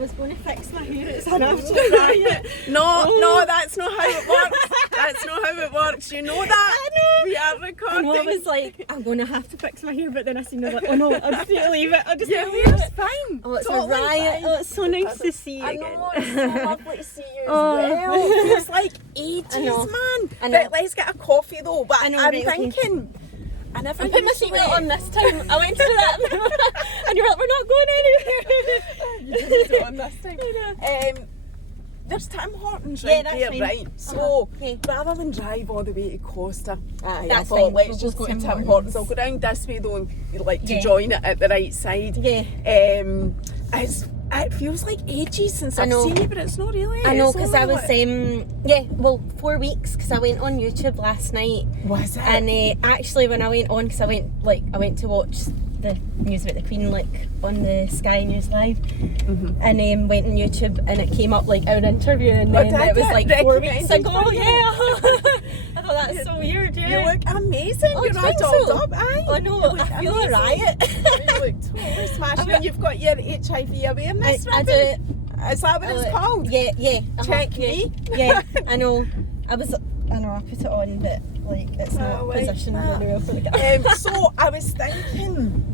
was going to fix my hair. It's an absolute riot. No, that's not how it works. That's not how it works. You know that. I know. We are recording. And I was like, I'm going to have to fix my hair, but then I seen her like, oh no, I'll just need to leave it. I'll just Your need to leave it. hair's fine. Oh, it's Totally a riot. fine. Oh, it's so nice to see you I again. know, it's so lovely to see you Oh. as well. It feels like ages, I know. man. I know. Right, let's get a coffee though. But I know, I'm right, okay. thinking, I never I put my usually- seatbelt on this time. I went to do that and you were like, we're not going anywhere. You didn't do it on this time. I know. There's Tim Hortons Yeah, right that's there, fine. right? So Okay. rather than drive all the way to Costa, I That's thought fine. let's We'll just go go to to Tim Tim Hortons. I'll go down this way though and like to Yeah. join it at the right side. Yeah. It feels like ages since I I've know. seen you, but it's not really. I know, It's because only I was, 4 weeks, because I went on YouTube last night. Was it? And actually, when I went on, because I went to watch the news about the Queen, like on the Sky News Live, and went on YouTube, and it came up like our interview, and then did it was it? like 4 weeks Recommended ago. for you? Yeah, I thought that's so weird. Yeah, You look amazing. Oh, You're do you all think dolled so? up. Aye. I know. You look I feel a amazing. riot. You look totally smashing. And you've got your HIV awareness I ribbon. do. Is that what it's called? Yeah. Check yeah. me. Yeah, I know. I know. I put it on, but like it's not right. positioned really well for the camera. So I was thinking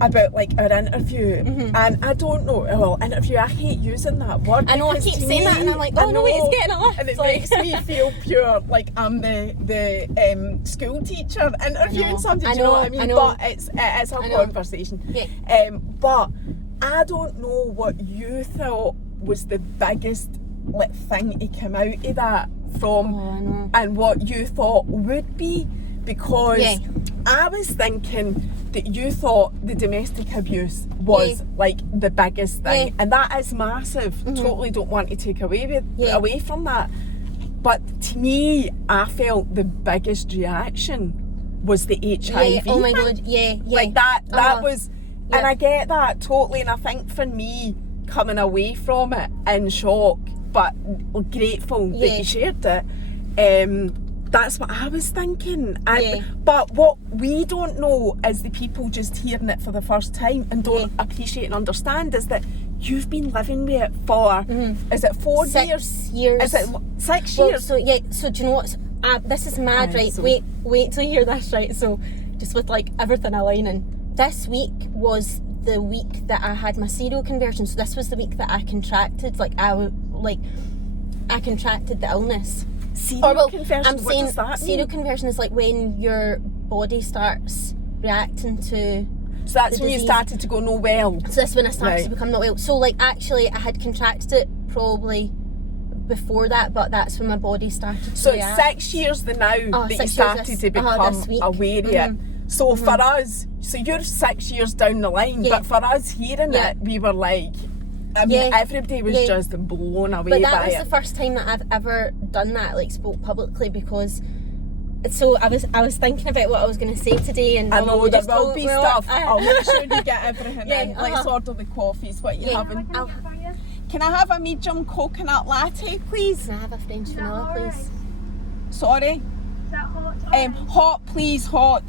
about like our interview, and I don't know. Well, interview. I hate using that word. I know. I because keep to saying that, me, and I'm like, I oh no, wait, it's know, getting a lift. and it like, makes me feel pure, like I'm the school teacher interviewing somebody. Do you know what I mean? I know. But it's a I know. conversation. Yeah. But I don't know what you thought was the biggest like thing to come out of that from, Oh, I know. and what you thought would be, because Yeah. I was thinking that you thought the domestic abuse was Yeah. like the biggest thing, Yeah. and that is massive. Totally don't want to take Yeah. away from that, but to me, I felt the biggest reaction was the HIV yeah. Oh my thing. god. Yeah. Like that was, and Yeah. I get that totally, and I think for me, coming away from it in shock but grateful that Yeah. you shared it, that's what I was thinking. And Yeah. but what we don't know is the people just hearing it for the first time and don't appreciate and understand is that you've been living with it for is it 4 years? 6 years. Is it 6 Well, years? so do you know what? This is mad, Aye, right? so- Wait till you hear this, right? So, just with like everything aligning, this week was the week that I had my seroconversion. So this was the week that I contracted, I contracted the illness. Seroconversion, I'm what saying does that mean? seroconversion is like when your body starts reacting to. So that's the when you disease. started to go no well. So this is when I started Right. to become not well. So like actually I had contracted it probably before that, but that's when my body started to So it's react. 6 years now that you 6 years started this- to become this week. aware of it. So for us, so you're 6 years down the line, Yeah. but for us hearing Yeah. it, we were like, I mean, Yeah. everybody was Yeah. just blown away But that by was it. the first time that I've ever done that, like spoke publicly, because so I was thinking about what I was going to say today, and I we'll know there just will go- be we'll- stuff. I'll make sure you get everything Yeah, in. Let's order the coffees. What you Yeah. having? I'll- Can I have a medium coconut latte, please? Can I have a French vanilla, please? Sorry. Is that hot? Hot, please, hot.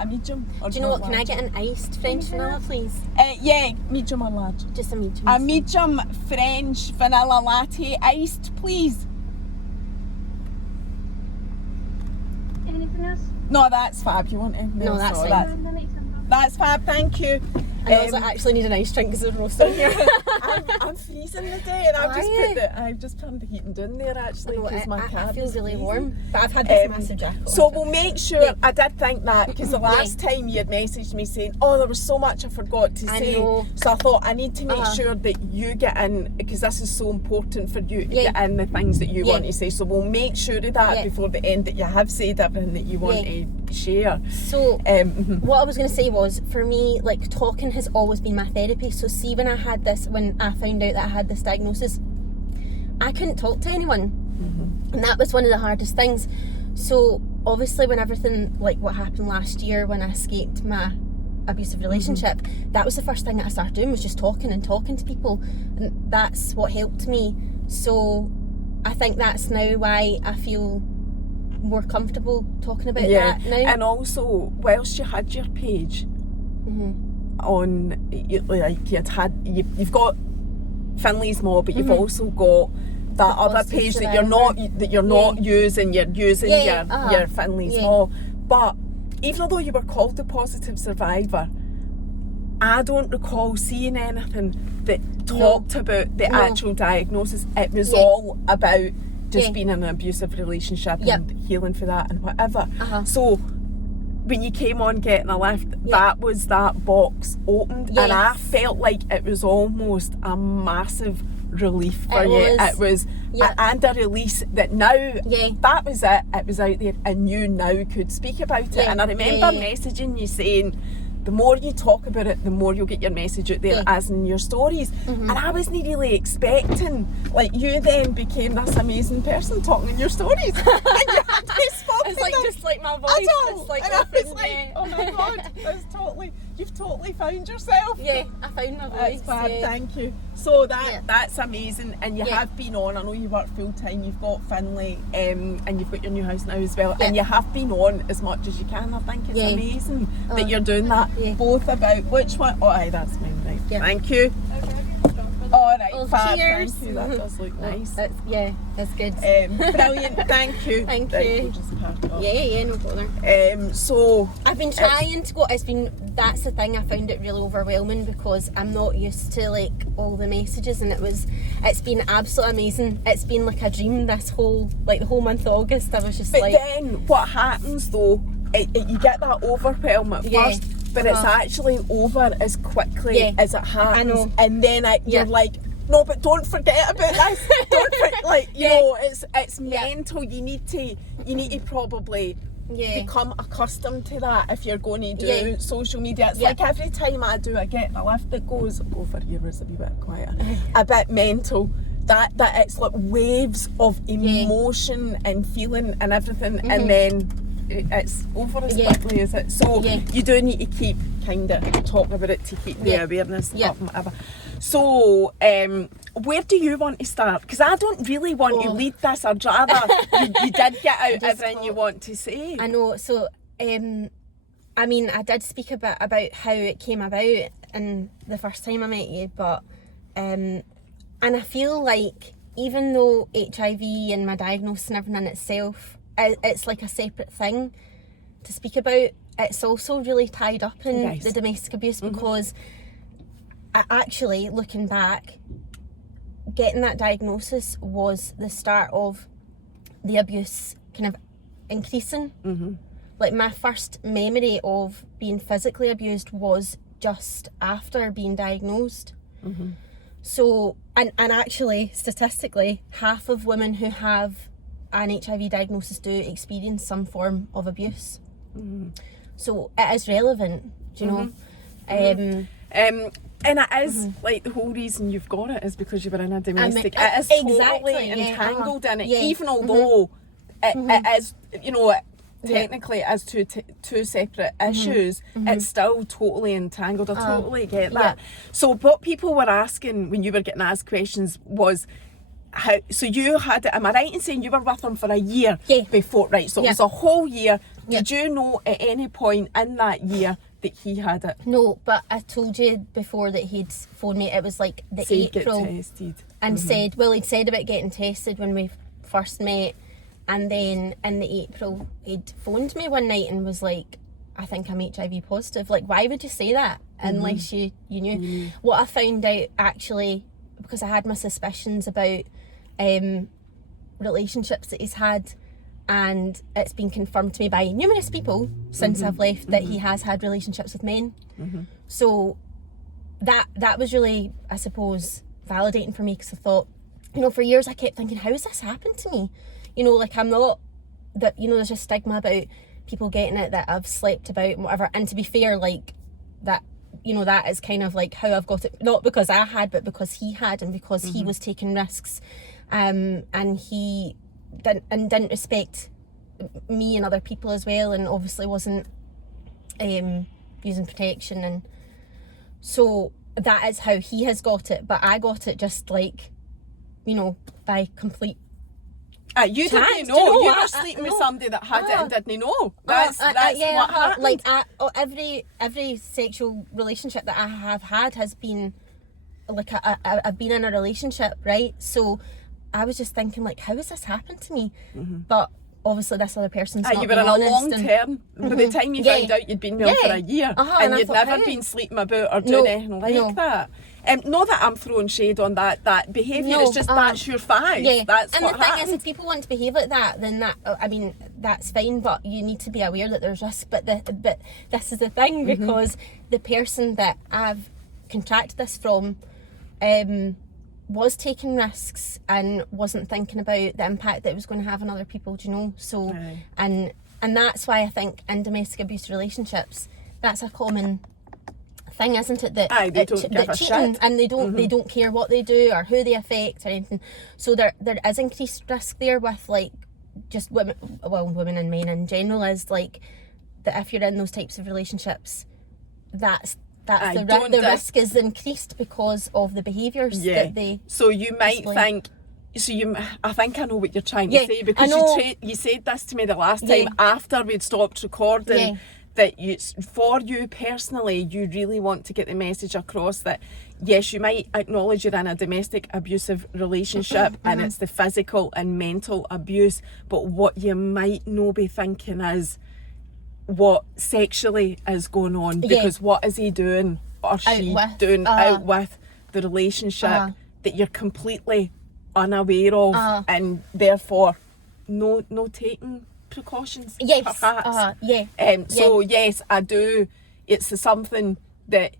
A medium. Or Do you know what? not Can I large? get an iced French vanilla, please? Yeah, medium or large. Just a medium. A medium French vanilla latte, iced, please. Anything else? No, that's fab. You want to? No, that's fine. The next number. That's fab. Thank you. I also actually need an ice drink because it's roasting here. I'm freezing today, and I've just turned the heating down there actually because my car I feel is really freezing. warm, but I've had this massive jacket. So on, we'll make sure. Yeah. I did think that because the last time you had messaged me saying, "Oh, there was so much I forgot to I say," know. so I thought I need to make Uh-huh. sure that you get in because this is so important for you to Yeah. get in the things that you Yeah. want to say. So we'll make sure of that Yeah. before the end that you have said everything that you want Yeah. to share. So Mhm. what I was going to say was, for me, like talking has always been my therapy. So see, when I found out that I had this diagnosis, I couldn't talk to anyone, and that was one of the hardest things. So obviously, when everything like what happened last year when I escaped my abusive relationship, that was the first thing that I started doing, was just talking to people, and that's what helped me. So I think that's now why I feel more comfortable talking about that now. And also, whilst you had your page on, like you've got Finley's Maw, but you've also got that other Positive page that Survivor. you're not using. You're using Yeah, your Finley's yeah. Maw. But even though you were called the Positive Survivor, I don't recall seeing anything that talked about the actual diagnosis. It was all about just being in an abusive relationship and healing for that and whatever. So when you came on Getting a Lift, that was that box opened, and I felt like it was almost a massive relief for you. It was and a release that now that was it was out there and you now could speak about it. And I remember messaging you saying, the more you talk about it, the more you'll get your message out there, as in your stories. And I wasn't really expecting, like, you then became this amazing person talking in your stories. And you had to spoken It's like them just like my voice. at all. It's like And I was open, like, oh my God, you've totally found yourself. Yeah, I found my voice. That's fab, thank you. So that's amazing, and you have been on. I know you work full time. You've got Finley, and you've got your new house now as well. And you have been on as much as you can. I think it's amazing that you're doing that. Both about which one? Oh, aye, that's mine, right? Thank you. All right, fab. Cheers. Thank you. That does look nice. That's good. Brilliant. Thank you. Thank Right, you. we'll just park it up. Yeah, no bother. So I've been trying to go. That's the thing. I found it really overwhelming because I'm not used to like all the messages, and it's been absolutely amazing. It's been like a dream this whole the whole month of August. I was just But then what happens though? You get that overwhelm at first, but it's actually over as quickly as it happens. I know. And then you're like, no, but don't forget about this. You know, it's mental. You need to probably become accustomed to that if you're going to do social media. It's like every time I do a Getting a Lift, it goes over here. It's a wee bit quieter, a bit mental. That it's like waves of emotion and feeling and everything, and then it's over as quickly as it. So you do need to keep kind of talking about it to keep the awareness up and whatever. So where do you want to start? Because I don't really want to lead this. I'd rather you did get out everything you want to say. I know. So I mean, I did speak a bit about how it came about and the first time I met you, but and I feel like even though HIV and my diagnosis and everything in itself, it's like a separate thing to speak about, it's also really tied up in the domestic abuse, because actually, looking back, getting that diagnosis was the start of the abuse kind of increasing. Like, my first memory of being physically abused was just after being diagnosed. So, and actually, statistically, half of women who have an HIV diagnosis do experience some form of abuse. So it is relevant, do you know? And it is like the whole reason you've got it is because you were in a domestic. It is totally entangled in it, even although it is, you know, technically as two separate issues, it's still totally entangled. I totally get that. So what people were asking when you were getting asked questions was, how, so you had it, am I right in saying you were with him for a year before, right? So it was a whole year. Did you know at any point in that year that he had it? No, but I told you before that he'd phoned me. It was like the April, get tested. And said, well, he'd said about getting tested when we first met, and then in the April he'd phoned me one night and was like, I think I'm HIV positive. Like, why would you say that unless you knew? What I found out, actually, because I had my suspicions about relationships that he's had, and it's been confirmed to me by numerous people since I've left that he has had relationships with men. So that was really, I suppose, validating for me, because I thought, you know, for years I kept thinking, how has this happened to me? You know, like, I'm not, that, you know, there's a stigma about people getting it, that I've slept about and whatever. And to be fair, like, that, you know, that is kind of like how I've got it, not because I had, but because he had, and because he was taking risks, and he didn't respect me and other people as well, and obviously wasn't using protection. And so that is how he has got it, but I got it just like, you know, by complete you didn't know. You were sleeping with somebody that had it and didn't know. That's what happened. Like, every sexual relationship that I have had has been like I've been in a relationship, right? So I was just thinking, like, how has this happened to me? But obviously this other person's not you were being in a honest long and- term. By the time you found out you'd been with him for a year, and and I you'd thought, never hey. been sleeping about or doing anything like that. Not that I'm throwing shade on that behaviour, it's just that's your five. That's and what the thing happened. is, if people want to behave like that, then that, I mean, that's fine, but you need to be aware that there's risk. But this is the thing, because the person that I've contracted this from was taking risks and wasn't thinking about the impact that it was going to have on other people, do you know? So Aye. and that's why I think in domestic abuse relationships, that's a common thing, isn't it? That They don't give a cheating, shit. and they don't care what they do or who they affect or anything. So there is increased risk there with, like, just women and men in general, is like that if you're in those types of relationships, the risk is increased because of the behaviours that they. So you might display. think. I think I know what you're trying to say, because you said this to me the last time after we'd stopped recording. That for you personally, you really want to get the message across that yes, you might acknowledge you're in a domestic abusive relationship and it's the physical and mental abuse, but what you might not be thinking is what sexually is going on, because what is he doing or she doing out with the relationship that you're completely unaware of, and therefore no taking precautions, perhaps. So yes, I do. It's something that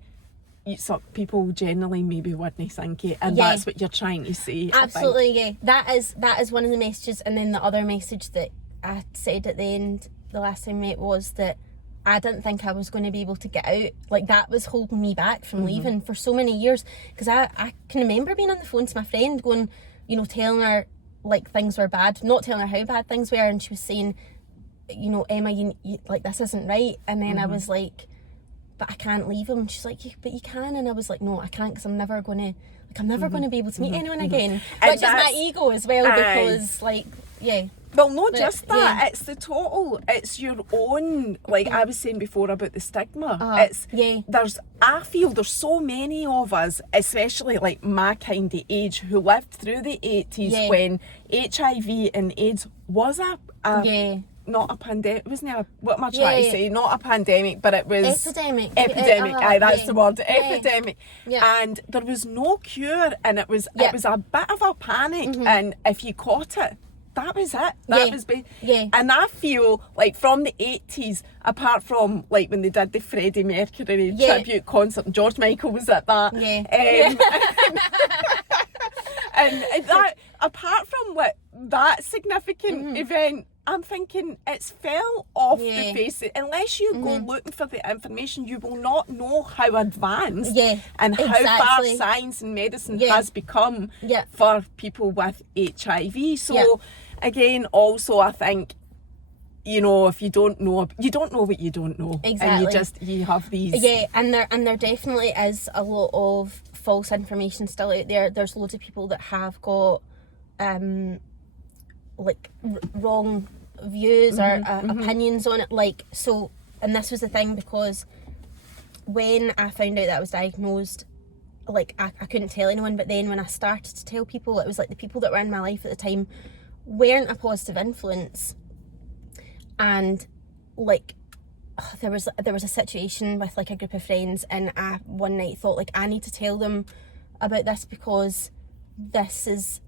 some people generally maybe wouldn't think it, and that's what you're trying to say. Absolutely, That is one of the messages, and then the other message that I said at the end the last time we met was that I didn't think I was going to be able to get out. Like, that was holding me back from leaving for so many years, because I can remember being on the phone to my friend going, you know, telling her like things were bad, not telling her how bad things were, and she was saying, you know, Emma, you like, this isn't right. And then I was like, but I can't leave him. And she's like, but you can. And I was like, no, I can't, because I'm never going to be able to meet anyone again. Which is my ego as well, because like, well, not just that, it's the total, it's your own, like I was saying before about the stigma. I feel there's so many of us, especially like my kind of age, who lived through the 80s when HIV and AIDS was not a pandemic, wasn't it? What am I trying to say? Not a pandemic, but it was... Epidemic. That's the word, epidemic. And there was no cure, and it was a bit of a panic, and if you caught it, that was it. That was and I feel like from the 80s, apart from like when they did the Freddie Mercury tribute concert, and George Michael was at that. And that, apart from that significant event, I'm thinking it's fell off the face. Unless you go looking for the information, you will not know how advanced and how far science and medicine has become for people with HIV. So again, also I think, you know, if you don't know what you don't know. Exactly. And you have these. And there definitely is a lot of false information still out there. There's loads of people that have got like wrong views or opinions on it, like, so. And this was the thing, because when I found out that I was diagnosed, like, I couldn't tell anyone, but then when I started to tell people, it was like the people that were in my life at the time weren't a positive influence. And like, there was a situation with like a group of friends, and I one night thought, like, I need to tell them about this, because this is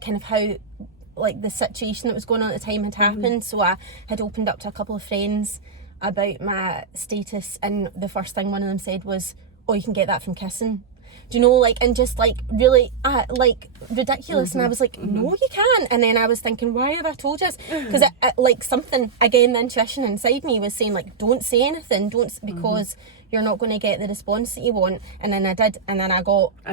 kind of how, like, the situation that was going on at the time had happened. So I had opened up to a couple of friends about my status, and the first thing one of them said was, oh, you can get that from kissing. Do you know, like, and just like really like ridiculous. And I was like, no, you can't. And then I was thinking, why have I told you this? Because like something, again, the intuition inside me was saying, like, don't say anything, because you're not going to get the response that you want. And then I did, and then I got I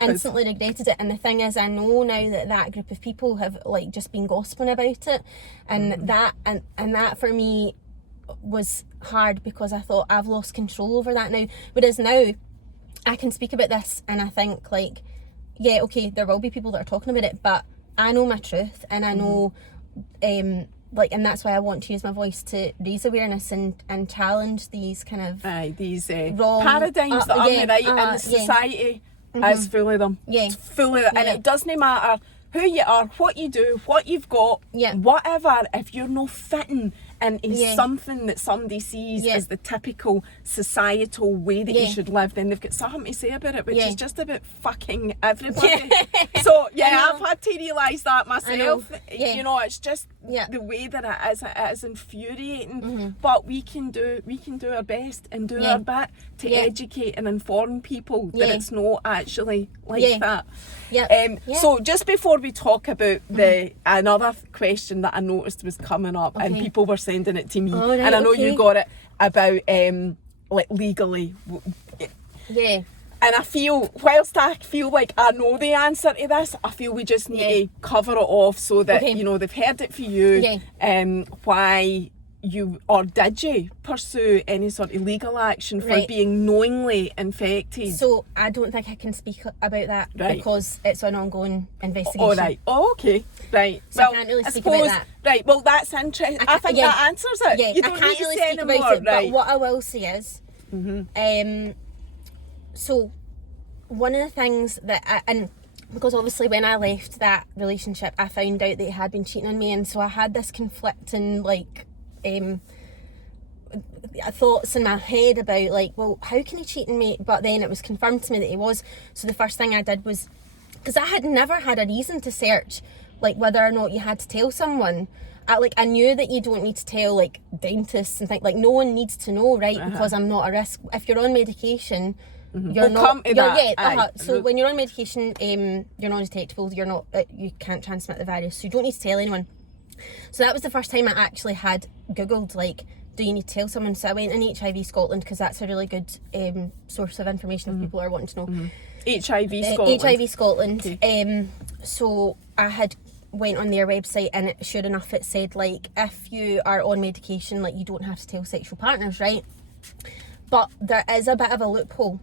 instantly regretted it. And the thing is, I know now that group of people have like just been gossiping about it, and that for me was hard, because I thought I've lost control over that now. Whereas now I can speak about this, and I think, like, okay, there will be people that are talking about it, but I know my truth, and I know like, and that's why I want to use my voice to raise awareness and challenge these kind of these wrong paradigms that aren't right, and the yeah. society is full of them. Yeah. It's full of it, and it doesn't matter who you are, what you do, what you've got, whatever. If you're not fitting into something that somebody sees as the typical societal way that you should live, then they've got something to say about it, which is just about fucking everybody. So I've had to realise that myself. You know, it's just the way that it is infuriating. But we can do our best and do our bit to educate and inform people that it's not actually like that. So just before we talk about another question that I noticed was coming up, and people were sending it to me, and I know you got it about like legally. Yeah. And I feel, whilst I feel like I know the answer to this, I feel we just need to cover it off so that you know they've heard it for you. Why you, or did you pursue any sort of legal action for being knowingly infected? So I don't think I can speak about that because it's an ongoing investigation. Oh, right. Oh, okay. Right. So I can't really speak about that. Right. Well, that's interesting. I think that answers it. Yeah, You don't I can't need to really say speak any about more. it. But what I will say is, so one of the things that and because obviously when I left that relationship, I found out that he had been cheating on me, and so I had this conflicting like thoughts in my head about like, well, how can he cheat on me? But then it was confirmed to me that he was. So the first thing I did was, because I had never had a reason to search like whether or not you had to tell someone. I knew that you don't need to tell like dentists and things, like no one needs to know, right? Because I'm not a risk. If you're on medication, you're We'll come to that. So when you're on medication, you're not detectable. You're not. You can't transmit the virus, so you don't need to tell anyone. So that was the first time I actually had Googled like, do you need to tell someone? So I went in HIV Scotland because that's a really good source of information if people are wanting to know. HIV Scotland. HIV Scotland. Okay. So I had went on their website, and sure enough it said like, if you are on medication, like you don't have to tell sexual partners, right? But there is a bit of a loophole,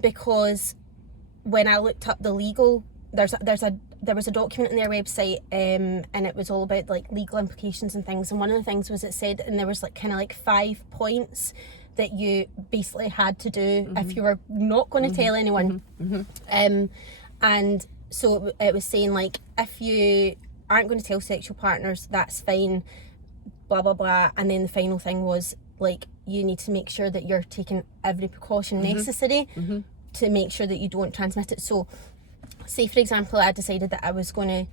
because when I looked up the legal, there was a document on their website, and it was all about like legal implications and things, and one of the things was, it said, and there was like kind of like 5 points that you basically had to do if you were not going to tell anyone. And so it was saying like, if you aren't going to tell sexual partners, that's fine, blah blah blah. And then the final thing was like, you need to make sure that you're taking every precaution necessary to make sure that you don't transmit it. So say for example I decided that I was going to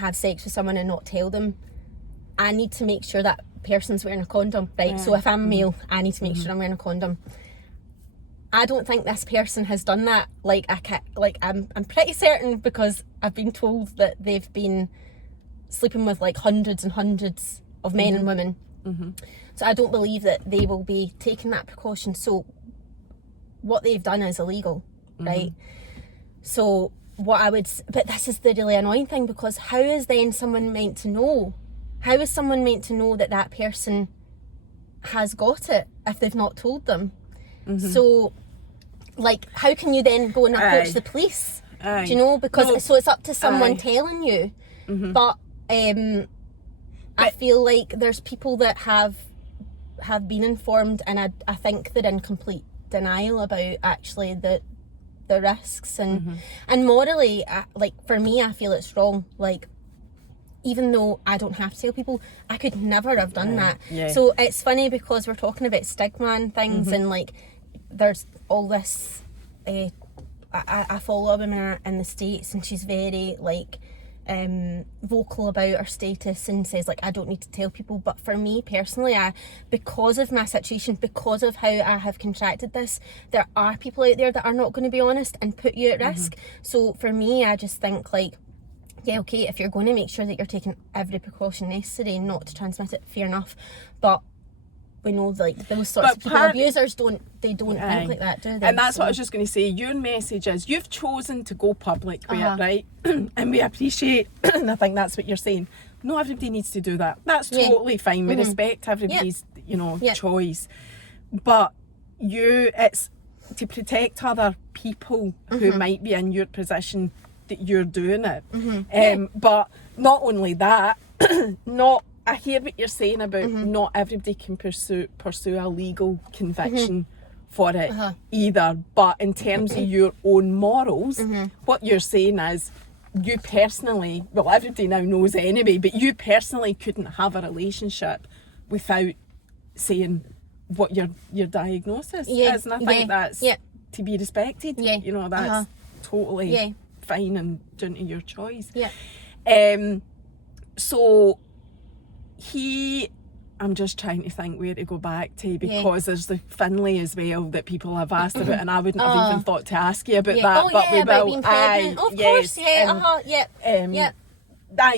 have sex with someone and not tell them, I need to make sure that person's wearing a condom, right? So if I'm male, I need to make sure I'm wearing a condom. I don't think this person has done that. Like I'm pretty certain, because I've been told that they've been sleeping with like hundreds and hundreds of men and women. So I don't believe that they will be taking that precaution. So what they've done is illegal, right? So but this is the really annoying thing, because how is then someone meant to know? How is someone meant to know that that person has got it if they've not told them? So like, how can you then go and approach the police? Do you know? Because so it's up to someone telling you. But I feel like there's people that have been informed, and I think they're in complete denial about actually the risks, and morally, like for me, I feel it's wrong. Like, even though I don't have to tell people, I could never have done that. So it's funny, because we're talking about stigma and things, and like there's all this I follow a woman in the States, and she's very like vocal about her status, and says like, I don't need to tell people. But for me personally, because of my situation, because of how I have contracted this, there are people out there that are not going to be honest and put you at risk. So for me, I just think like, yeah, okay, if you're going to make sure that you're taking every precaution necessary not to transmit it, fair enough. But we know like those sorts of people, abusers don't think like that, do they? And that's what I was just going to say. Your message is, you've chosen to go public with it, right? And we appreciate, and I think that's what you're saying. Not everybody needs to do that. That's totally fine. We respect everybody's, choice. But it's to protect other people who might be in your position that you're doing it. But not only that, not I hear what you're saying about not everybody can pursue a legal conviction for it either, but in terms of your own morals, what you're saying is you personally, well, everybody now knows anyway, but you personally couldn't have a relationship without saying what your diagnosis is, and I think that's to be respected. You know, that's totally fine and down to your choice. So I'm just trying to think where to go back to, because there's the Finlay as well that people have asked about, and I wouldn't have even thought to ask you about that, but we about will. Being pregnant. Of course,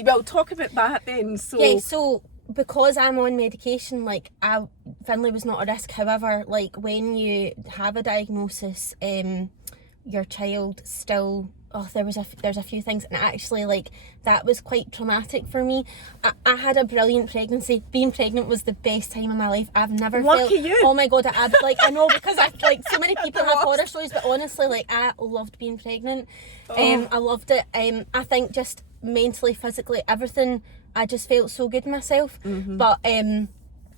We'll talk about that then. So because I'm on medication, like, Finlay was not a risk. However, like, when you have a diagnosis, your child still, there's a few things, and actually, like, that was quite traumatic for me. I had a brilliant pregnancy. Being pregnant was the best time of my life. I've never felt, you. oh my god, I know, because I, like, so many people have horror stories, but honestly, like, I loved being pregnant. I loved it. I think just mentally, physically, everything, I just felt so good in myself. But and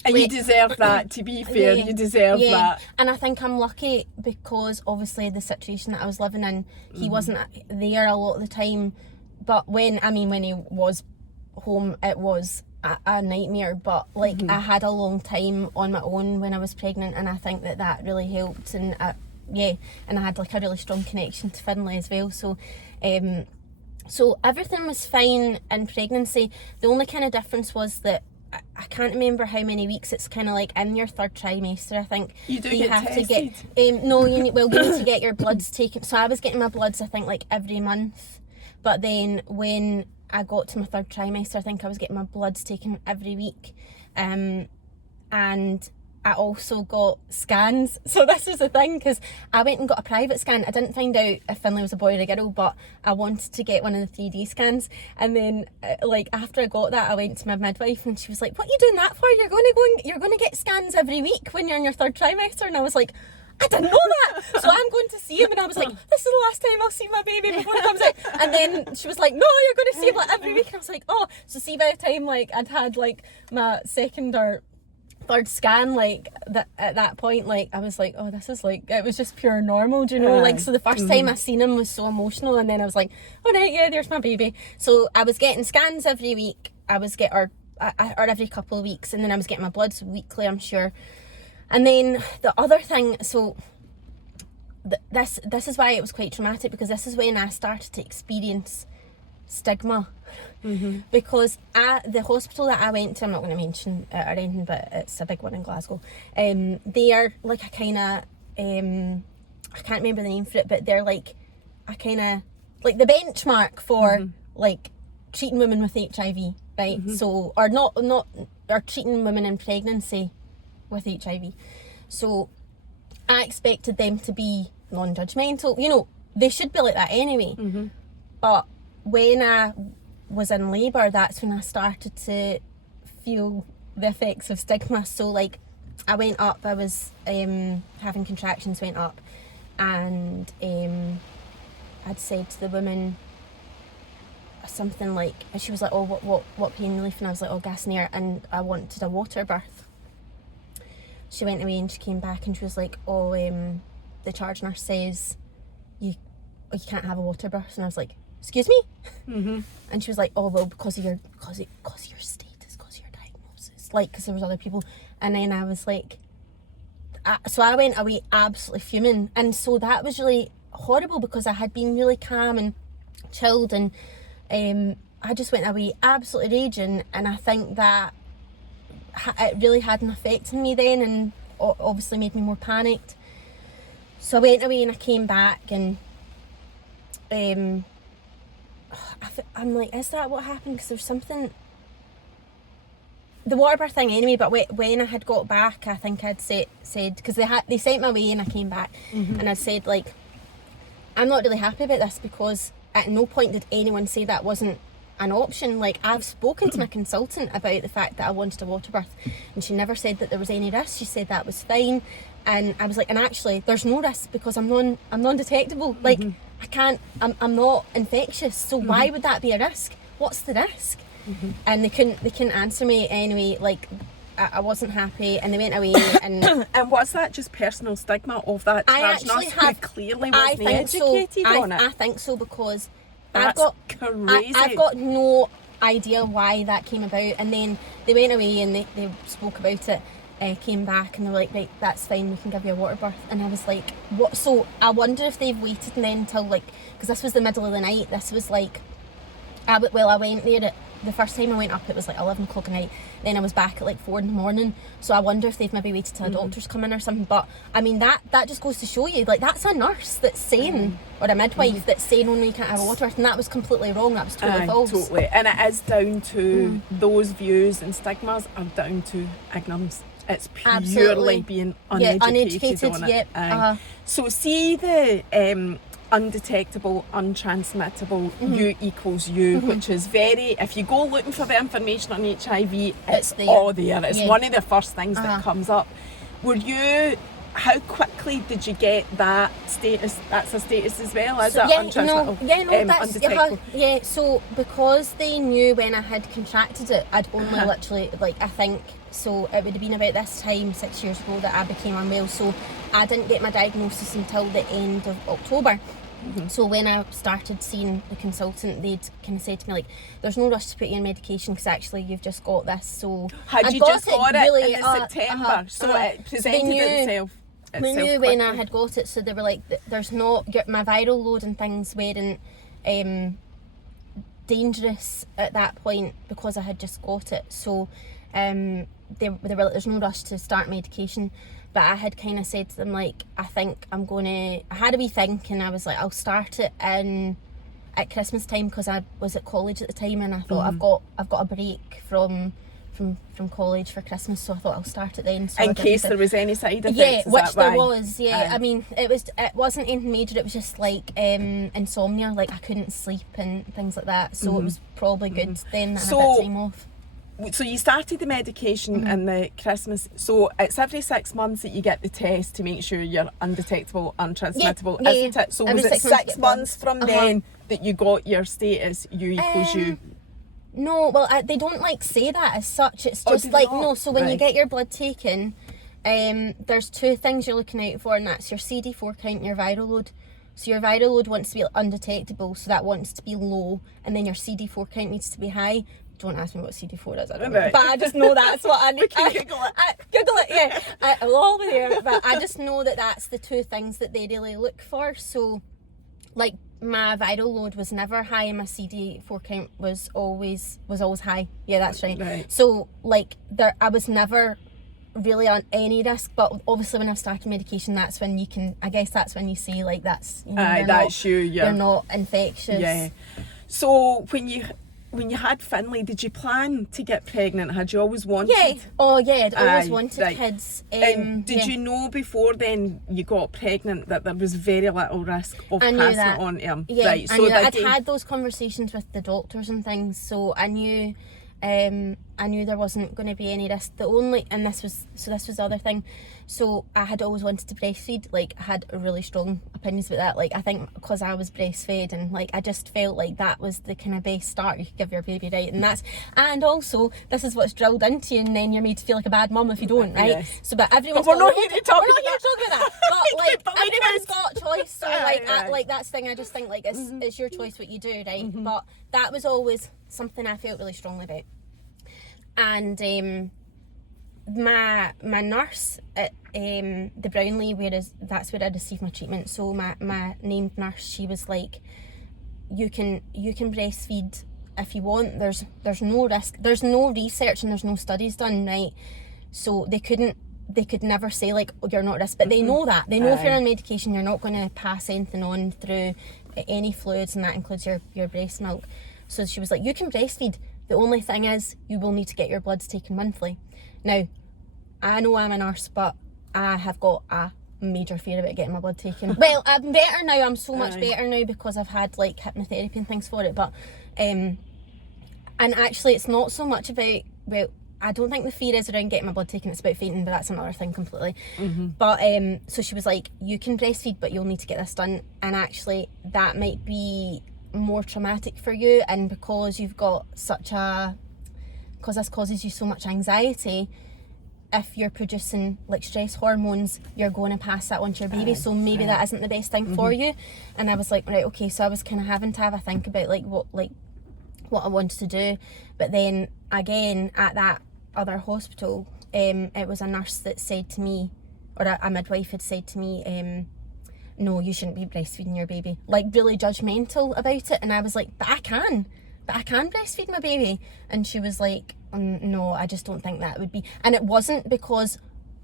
you deserve that, to be fair. You deserve that. And I think I'm lucky because obviously the situation that I was living in, he wasn't there a lot of the time. But when he was home, it was a nightmare. But like, I had a long time on my own when I was pregnant, and I think that really helped. And and I had like a really strong connection to Finlay as well. So so everything was fine in pregnancy. The only kind of difference was that I can't remember how many weeks. It's kind of like in your third trimester, I think. You have to get no, you need to get your bloods taken. So I was getting my bloods, I think, like every month. But then when I got to my third trimester, I think I was getting my bloods taken every week. And I also got scans. So this was the thing, because I went and got a private scan. I didn't find out if Finlay was a boy or a girl, but I wanted to get one of the 3D scans. And then, like, after I got that, I went to my midwife, and she was like, "What are you doing that for? You're going to get scans every week when you're in your third trimester." And I was like, I didn't know that. So I'm going to see him, and I was like, this is the last time I'll see my baby before it comes out. And then she was like, no, you're going to see him like every week. And I was like, oh. So see, by the time like I'd had like my second or third scan, like at that point, like I was like, oh, this is like, it was just pure normal, do you know? Like, so the first time I seen him was so emotional, and then I was like, oh right, yeah, there's my baby. So I was getting scans every week. Or every couple of weeks, and then I was getting my bloods weekly, I'm sure. And then the other thing, so this is why it was quite traumatic, because this is when I started to experience stigma. Because the hospital that I went to, I'm not going to mention it or anything, but it's a big one in Glasgow. They are like a kind of, I can't remember the name for it, but they're like a kind of like the benchmark for like treating women with HIV, right? So, or not, or treating women in pregnancy with HIV. So I expected them to be non-judgmental. You know, they should be like that anyway. But when I was in labour, that's when I started to feel the effects of stigma. So like, I went up, I was having contractions, went up, and I'd said to the woman something like, and she was like, oh, what pain relief? And I was like, oh, gas and air, and I wanted a water birth. She went away and she came back and she was like, oh, the charge nurse says you can't have a water birth. And I was like, excuse me? And she was like, oh, well, because of your status, because of your diagnosis, like, because there was other people. And then I was like, so I went away absolutely fuming. And so that was really horrible, because I had been really calm and chilled, and I just went away absolutely raging. And I think that it really had an effect on me then, and obviously made me more panicked. So I went away and I came back, and I'm like, is that what happened? Because there's something, the water birth thing anyway. But when I had got back, I think I'd said, because they sent me away and I came back, and I said, like, I'm not really happy about this, because at no point did anyone say that wasn't an option. Like, I've spoken to my consultant about the fact that I wanted a water birth, and she never said that there was any risk. She said that was fine. And I was like, and actually there's no risk, because I'm non-detectable. Like, I can't, I'm not infectious, so why would that be a risk? What's the risk? and they couldn't answer me anyway. Like, I wasn't happy, and they went away. And And was that just personal stigma of that I charge actually nurse who have. clearly I wasn't think educated so. on it? I think so, because That's crazy. I've got no idea why that came about. And then they went away and they spoke about it. Came back and they were like, right, that's fine, we can give you a water birth. And I was like, what? So I wonder if they've waited and then until, like, because this was the middle of the night. This was like, I went there the first time I went up, it was like 11 o'clock at night. Then I was back at like 4 in the morning. So I wonder if they've maybe waited till the doctors come in or something. But I mean, that just goes to show you, like, that's a nurse that's saying, or a midwife that's saying only you can't have a water birth, and that was completely wrong. That was totally false. Totally. And it is down to those views and stigmas are down to ignorance. It's purely Absolutely. being Yeah, uneducated on it. yep. Aye. So see the undetectable, untransmittable, U equals U, which is very, if you go looking for the information on HIV, it's there. all there. It's Yeah. one of the first things that comes up. How quickly did you get that status? That's a status as well, is it? Untransmittable? That's undetectable. yeah. So because they knew when I had contracted it, I'd only literally, like, I think, so it would have been about this time 6 years ago that I became unwell. So I didn't get my diagnosis until the end of October. So when I started seeing the consultant, they'd kind of said to me, like, there's no rush to put you on medication because actually you've just got this. So had you just got it in September? So it presented itself. They knew when I had got it, so they were like, there's not, my viral load and things weren't dangerous at that point because I had just got it. So they were like, there's no rush to start medication. But I had kind of said to them, like, I think I had a wee think, and I was like, I'll start it at Christmas time because I was at college at the time, and I thought I've got a break from college for Christmas, so I thought I'll start it then. So in case there was any side effects. Yeah, is which that there why? was. Yeah, I mean, it wasn't anything major. It was just like insomnia, like I couldn't sleep and things like that. So it was probably good then that I had that time off. So you started the medication in the Christmas. So it's every 6 months that you get the test to make sure you're undetectable, untransmittable, isn't it? So every was it 6 months 6 months from then that you got your status U equals U? No, well, they don't like say that as such. It's just do they like, not? no, so when you Right. get your blood taken, there's two things you're looking out for, and that's your CD4 count and your viral load. So your viral load wants to be undetectable, so that wants to be low, and then your CD4 count needs to be high. Don't ask me what CD4 is, I don't know. Right. But I just know that's what I need. We can Google it. Google it, yeah. I'll all be there. But I just know that that's the two things that they really look for. So, like, my viral load was never high, and my CD4 count was always high. Yeah, that's right. So, like, I was never really on any risk, but obviously when I've started medication, that's when you can, I guess that's when you say, like, that's, you know, you're not infectious. Yeah. So when you had Finlay, did you plan to get pregnant? Had you always wanted? Yeah. Oh, yeah. I'd always wanted right. kids. Did you know before then you got pregnant that there was very little risk of passing it on to him? Yeah, right. I So knew that. I'd had those conversations with the doctors and things, so I knew there wasn't going to be any risk. This was the other thing. So I had always wanted to breastfeed. Like, I had really strong opinions about that. Like, I think because I was breastfed, and like I just felt like that was the kind of best start you could give your baby, right? And also this is what's drilled into you, and then you're made to feel like a bad mum if you don't, right? Yes. So, but everyone's we're not here to talk about that. But like, But we everyone's could. got choice. So like that's the thing. I just think, like, it's your choice what you do, right? But that was always something I felt really strongly about. And my nurse at the Brownlee, that's where I received my treatment. So my named nurse, she was like, you can breastfeed if you want. There's no risk. There's no research and there's no studies done, right? So they could never say, like, oh, you're not at risk, but they know that. They know if you're on medication, you're not going to pass anything on through any fluids, and that includes your breast milk. So she was like, you can breastfeed. The only thing is, you will need to get your bloods taken monthly. Now, I know I'm a nurse, but I have got a major fear about getting my blood taken. Well, I'm better now. I'm so much better now because I've had, like, hypnotherapy and things for it. But, and actually, it's not so much about, well, I don't think the fear is around getting my blood taken. It's about fainting, but that's another thing completely. But so she was like, you can breastfeed, but you'll need to get this done. And actually, that might be more traumatic for you, and because you've got because this causes you so much anxiety, if you're producing like stress hormones, you're going to pass that on to your baby. So maybe that isn't the best thing for you. And I was like, right, okay. So I was kind of having to have a think about what I wanted to do. But then again, at that other hospital, it was a nurse that said to me, or a midwife had said to me, no, you shouldn't be breastfeeding your baby. Like really judgmental about it. And I was like, but I can breastfeed my baby. And she was like, no, I just don't think that would be. And it wasn't because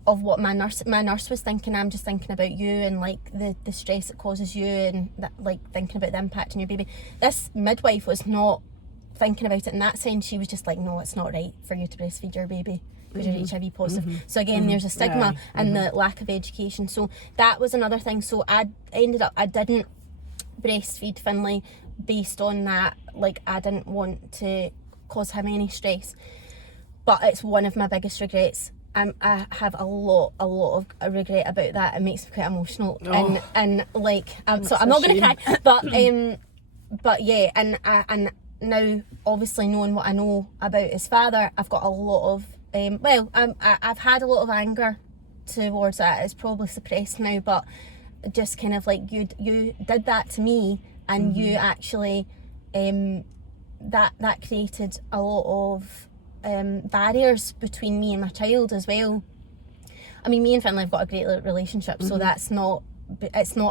of what my nurse was thinking. I'm just thinking about you and like the stress it causes you, and that, like thinking about the impact on your baby. This midwife was not thinking about it in that sense. She was just like, no, it's not right for you to breastfeed your baby because you're HIV positive. So again, there's a stigma and the lack of education. So that was another thing. So I didn't breastfeed Finlay based on that. Like I didn't want to cause him any stress. But it's one of my biggest regrets. I have a lot of regret about that. It makes me quite emotional, and like so I'm not going to cry. But yeah, and now obviously knowing what I know about his father, I've got a lot of I've had a lot of anger towards that. It's probably suppressed now, but just kind of like you did that to me, and you actually that created a lot of barriers between me and my child as well. I mean, me and Finlay have got a great relationship, so it's not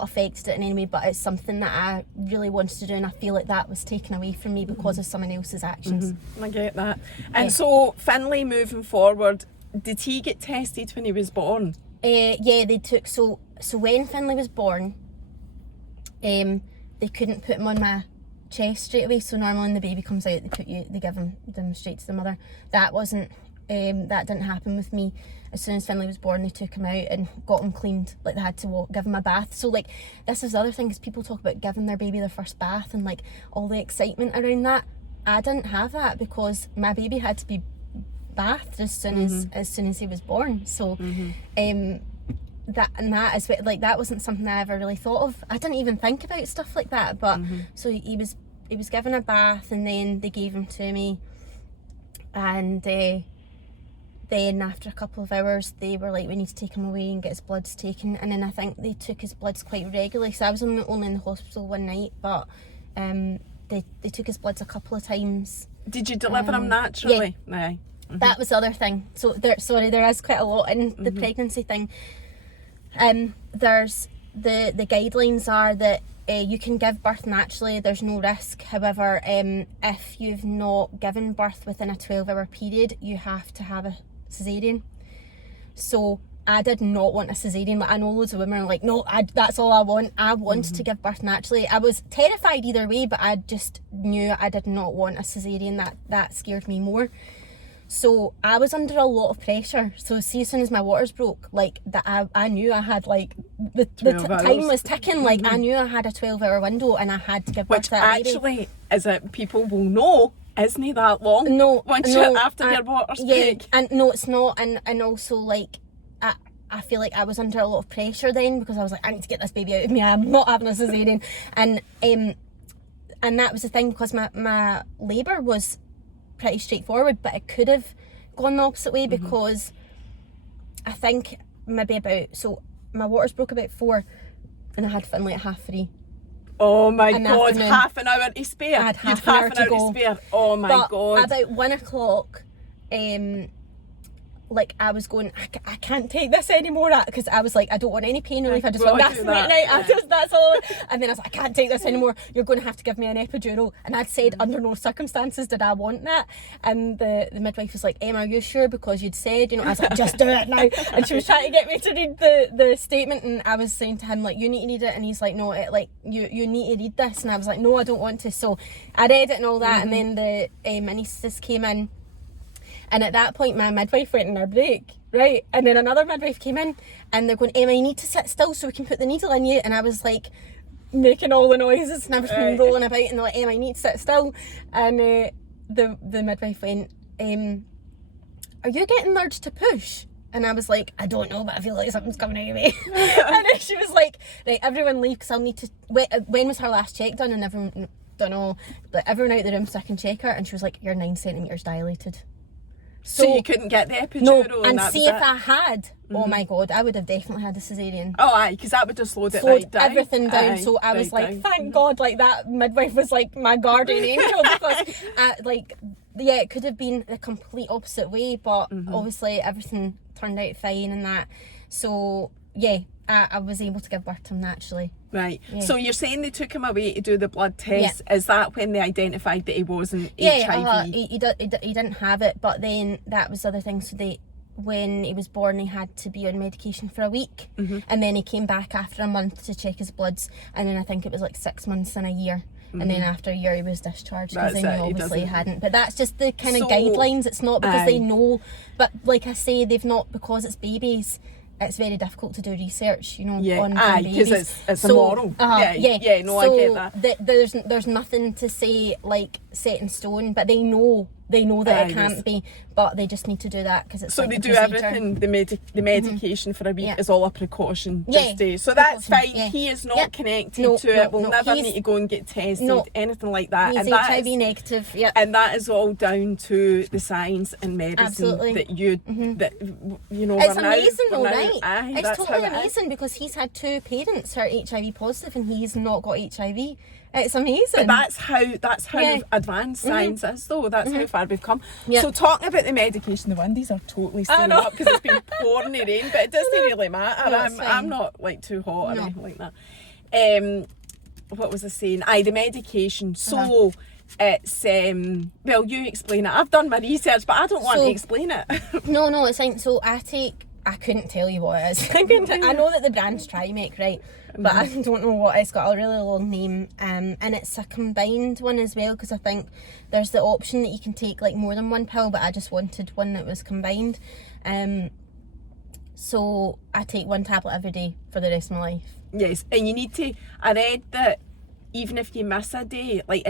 affected it in any way, but it's something that I really wanted to do, and I feel like that was taken away from me because of someone else's actions. I get that. And so Finlay, moving forward, did he get tested when he was born? Yeah, they took, so when Finlay was born, they couldn't put him on my chest straight away. So normally when the baby comes out, they give them straight to the mother. That didn't happen with me. As soon as Finlay was born, they took him out and got him cleaned. Like they had to give him a bath. So like this is the other thing, because people talk about giving their baby their first bath and like all the excitement around that. I didn't have that because my baby had to be bathed as soon as he was born. So that is like, that wasn't something I ever really thought of. I didn't even think about stuff like that. But so he was given a bath, and then they gave him to me, and then after a couple of hours they were like, we need to take him away and get his bloods taken. And then I think they took his bloods quite regularly, so I was only in the hospital one night, but they took his bloods a couple of times. Did you deliver him naturally? Yeah. That was the other thing. So there is quite a lot in the pregnancy thing. There's the guidelines are that you can give birth naturally, there's no risk. However, if you've not given birth within a 12-hour period, you have to have a cesarean. So I did not want a cesarean. Like, I know loads of women are like, no, that's all I want. I wanted to give birth naturally. I was terrified either way, but I just knew I did not want a cesarean. That scared me more. So I was under a lot of pressure. So see, as soon as my waters broke, like that, I knew I had like the time was ticking. Like I knew I had a 12-hour window, and I had to give birth to that baby. Which actually, as it people will know, isn't that long? No, after your waters break. And no, it's not. And also like I feel like I was under a lot of pressure then, because I was like, I need to get this baby out of me. I'm not having a cesarean. And that was the thing, because my labour was pretty straightforward, but it could have gone the opposite way, because I think maybe so my waters broke about 4, and I had Finlay at 3:30. Oh my god, half an hour to spare. I had half an hour to spare. Oh my god. About 1 o'clock, like I was going, I can't take this anymore, because I was like, I don't want any pain relief. I just want this right now. That's all. And then I was like, I can't take this anymore. You're going to have to give me an epidural. And I'd said under no circumstances did I want that. And the midwife was like, Emma, are you sure? Because you'd said, I was like, just do it now. And she was trying to get me to read the statement, and I was saying to him like, you need to read it. And he's like, no, you need to read this. And I was like, no, I don't want to. So I read it and all that. And then the anaesthetist came in. And at that point, my midwife went in her break, right? And then another midwife came in, and they're going, Emma, you need to sit still so we can put the needle in you. And I was like, making all the noises and everything, rolling about, and they're like, Emma, you need to sit still. And the midwife went, are you getting the urge to push? And I was like, I don't know, but I feel like something's coming out of me. And then she was like, right, everyone leave, because I'll need to, when was her last check done? And everyone, don't know. But everyone out the room so I can check her, and she was like, "You're 9 centimetres dilated." So you couldn't get the No, epidural, and that see was if it? I had, oh my God, I would have definitely had a cesarean. Oh aye, because that would have slowed it Slowed right down. everything down. Aye, So I was right like, down. thank God, like that midwife was like my guardian angel, because it could have been the complete opposite way, but obviously everything turned out fine and that. So yeah, I was able to give birth to him naturally. Right. Yeah. So you're saying they took him away to do the blood test. Is that when they identified that he wasn't HIV? He didn't have it, but then that was the other thing. So when he was born, he had to be on medication for a week, and then he came back after a month to check his bloods, and then I think it was like 6 months and a year. And then after a year he was discharged, because they knew obviously he hadn't. But that's just the kind of guidelines. It's not because they know, but like I say, they've not, because it's babies. It's very difficult to do research, on babies. Because it's immoral. I get that. There's nothing to say like set in stone, but they know that it can't be, but they just need to do that because it's so like they a do procedure. everything. The medication for a week is all a precaution. So that's precaution, fine. He is not connected No, to it. We'll no, never he's- need to go and get tested, No. anything like that. He's And that HIV is- negative. Yeah. And that is all down to the science and medicine Absolutely. that you It's amazing though, right? Aye, It's that's totally how it is. amazing because he's had 2 parents who are HIV positive and he's not got HIV. It's amazing. But that's how Yeah. advanced science is, though. That's how far we've come. Yeah. So talking about the medication, the windies are totally staying know. up because it's been pouring the rain, but it doesn't really matter. No, it's fine. I'm not like too hot or No. anything like that. What was I saying? The medication. So it's well, you explain it. I've done my research, but I don't want to explain it. No, it's fine. So I couldn't tell you what it is. I know that the brand's Trimec, right? But I don't know what it's got a really long name. And it's a combined one as well, because I think there's the option that you can take like more than one pill, but I just wanted one that was combined. So I take 1 tablet every day for the rest of my life. Yes, and you need to. I read that even if you miss a day, like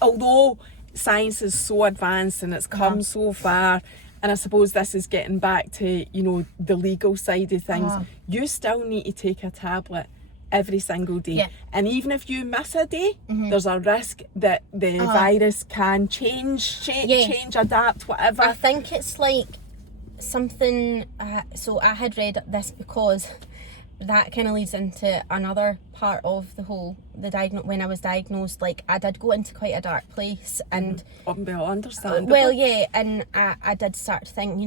although science is so advanced and it's come so far, and I suppose this is getting back to the legal side of things, you still need to take a tablet every single day. Yeah. And even if you miss a day, there's a risk that the virus can change, adapt, whatever. I think it's like something. So I had read this because that kind of leads into another part of the whole when I was diagnosed. Like I did go into quite a dark place, and Well, understandable. well, yeah, and I did start to think,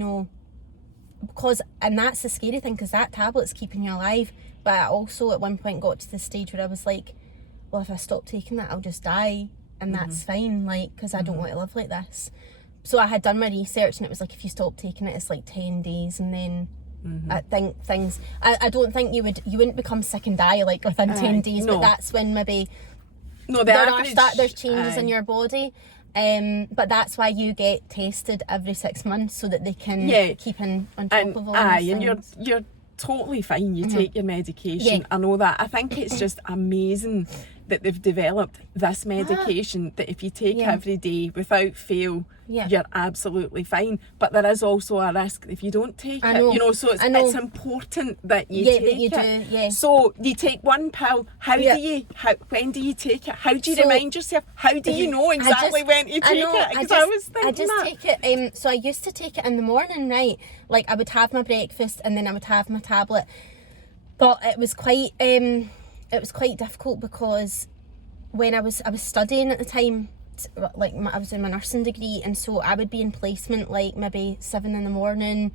because, and that's the scary thing, because that tablet's keeping you alive. But I also at one point got to the stage where I was like, well, if I stop taking that, I'll just die, and that's fine, like, because I don't want to live like this. So I had done my research, and it was like, if you stop taking it, it's like 10 days, and then I think things. I don't think you wouldn't become sick and die like within 10 days, no. but that's when maybe there's changes in your body. But that's why you get tested every 6 months, so that they can keep on top of all these and things. you're totally fine. You take your medication. I know that. I think it's just amazing that they've developed this medication that if you take every day without fail, you're absolutely fine. But there is also a risk if you don't take it. So it's important that you take it. So you take 1 pill. When do you take it? How do you remind yourself? How do you know exactly when to take it? Because I was thinking I just take it. So I used to take it in the morning, right? Like I would have my breakfast and then I would have my tablet. But it was quite difficult because when I was studying at the time, like I was doing my nursing degree, and so I would be in placement like maybe 7 a.m,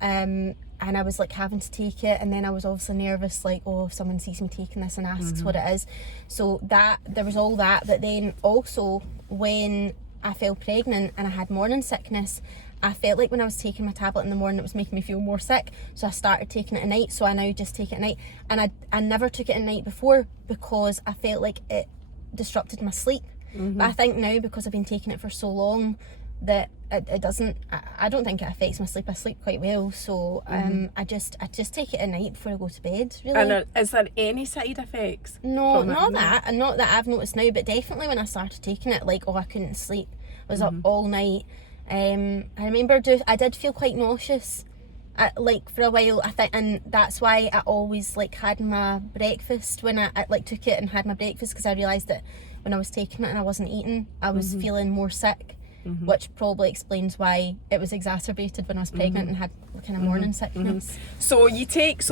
and I was like having to take it, and then I was obviously nervous, like, oh, if someone sees me taking this and asks what it is. So that there was all that. But then also when I fell pregnant and I had morning sickness, I felt like when I was taking my tablet in the morning, it was making me feel more sick. So I started taking it at night. So I now just take it at night. And I never took it at night before because I felt like it disrupted my sleep. But I think now, because I've been taking it for so long, that it doesn't. I don't think it affects my sleep. I sleep quite well. So I just take it at night before I go to bed. Really. And is there any side effects? No, from it? not that, and not that I've noticed now. But definitely when I started taking it, like, I couldn't sleep. I was up all night. I remember I did feel quite nauseous like for a while, I think, and that's why I always like had my breakfast when I like took it and had my breakfast, because I realised that when I was taking it and I wasn't eating, I was feeling more sick, which probably explains why it was exacerbated when I was pregnant and had kind of morning sickness. So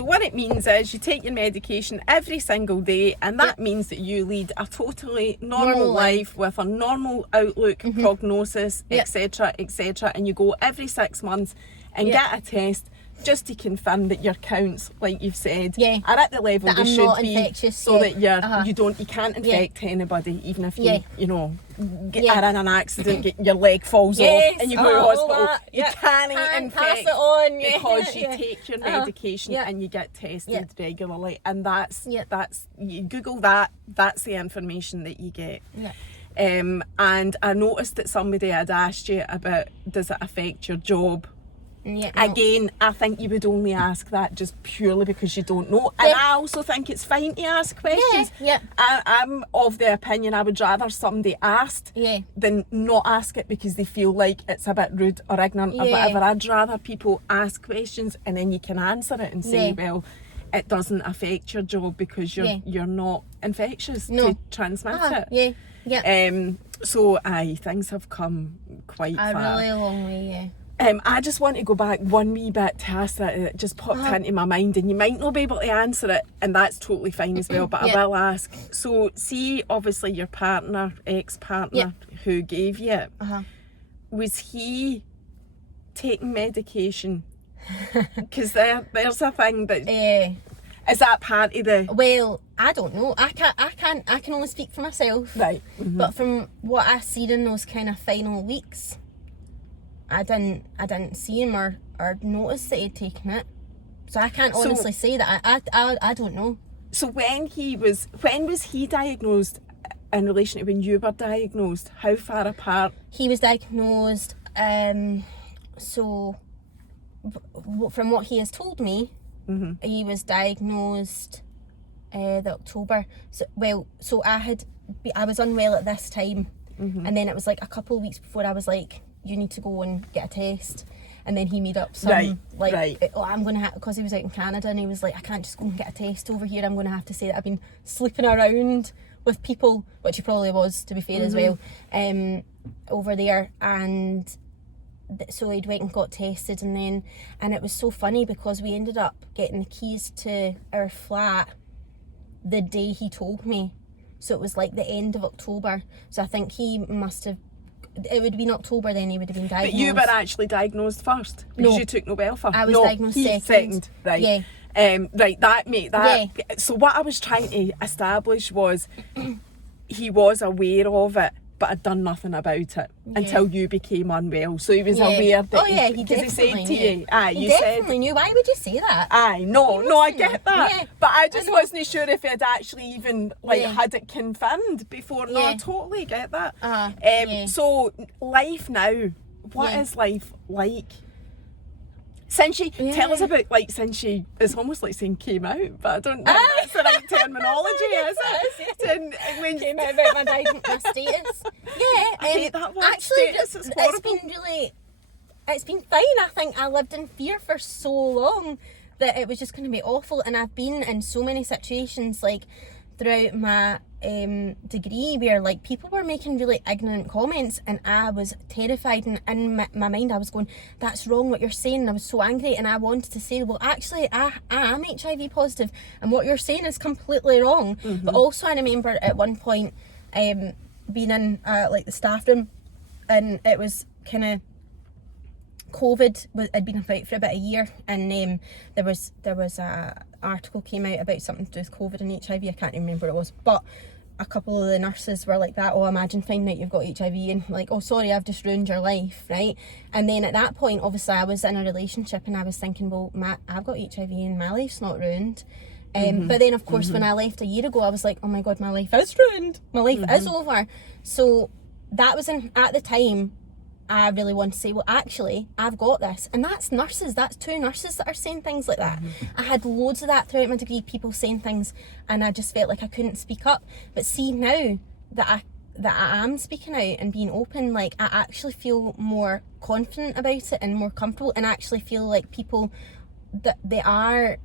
what it means is you take your medication every single day, and that means that you lead a totally normal life with a normal outlook, prognosis, etc., etc., and you go every 6 months and get a test just to confirm that your counts, like you've said, are at the level that they I'm should not be, infectious, so that you can't infect anybody, even if you are in an accident, your leg falls off and you go to hospital. You can't infect pass it on because you take your medication and you get tested regularly, and that's you Google that. That's the information that you get. And I noticed that somebody had asked you about, does it affect your job? Again, I think you would only ask that just purely because you don't know. And I also think it's fine to ask questions. I'm of the opinion I would rather somebody asked than not ask it because they feel like it's a bit rude or ignorant or whatever. I'd rather people ask questions and then you can answer it and say, well, it doesn't affect your job because you're not infectious to transmit it. So things have come quite far. A really long way, I just want to go back one wee bit to ask that it just popped into my mind, and you might not be able to answer it, and that's totally fine as well, but I will ask. So see, obviously your partner, ex-partner who gave you it, was he taking medication? Because there's a thing that is that part of the... Well, I don't know. I can only speak for myself. Right. But from what I see in those kind of final weeks, I didn't see him or notice that he'd taken it. So I can't honestly say that. I don't know. So when was he diagnosed in relation to when you were diagnosed? How far apart? He was diagnosed, so from what he has told me, he was diagnosed the October. So I was unwell at this time, and then it was like a couple of weeks before I was like, you need to go and get a test. And then he made up some I'm going to have, because he was out in Canada, and he was like, I can't just go and get a test over here, I'm going to have to say that I've been sleeping around with people, which he probably was, to be fair, as well, over there. And so he went and got tested, and it was so funny because we ended up getting the keys to our flat the day he told me. So it was like the end of October. So I think he must have, it would have been October then he would have been diagnosed. But you were actually diagnosed first? Because you took Nobel first? I was diagnosed second. Right. Yeah. So what I was trying to establish was he was aware of it, but had done nothing about it until you became unwell. So he was aware that he definitely said to you, he definitely knew. Why would you say that? I get that. But I just wasn't sure if he'd actually even had it confirmed before. No, I totally get that. So life now, what is life like? Since she, tell us about, like, since she, it's almost like saying came out, but I don't know if that's the right terminology, is it? When came out about my status. I hate that word, actually, status, it's horrible. It's been fine. I think I lived in fear for so long that it was just going to be awful, and I've been in so many situations, like, throughout my degree where like people were making really ignorant comments, and I was terrified, and in my mind I was going, that's wrong what you're saying, and I was so angry, and I wanted to say, well, actually I am HIV positive and what you're saying is completely wrong. But also I remember at one point being in like the staff room, and it was kind of COVID had been about for about a year, and there was a article came out about something to do with COVID and HIV. I can't remember what it was, but a couple of the nurses were like that, oh, imagine finding out you've got HIV, and like, oh, sorry, I've just ruined your life, right? And then at that point, obviously I was in a relationship, and I was thinking, well, I've got HIV and my life's not ruined. But then of course when I left a year ago, I was like, oh my god, my life is ruined, my life is over. So that was at the time I really want to say, well, actually, I've got this. And that's nurses. That's 2 nurses that are saying things like that. I had loads of that throughout my degree, people saying things, and I just felt like I couldn't speak up. But see, now that I am speaking out and being open, like, I actually feel more confident about it and more comfortable, and actually feel like people they are.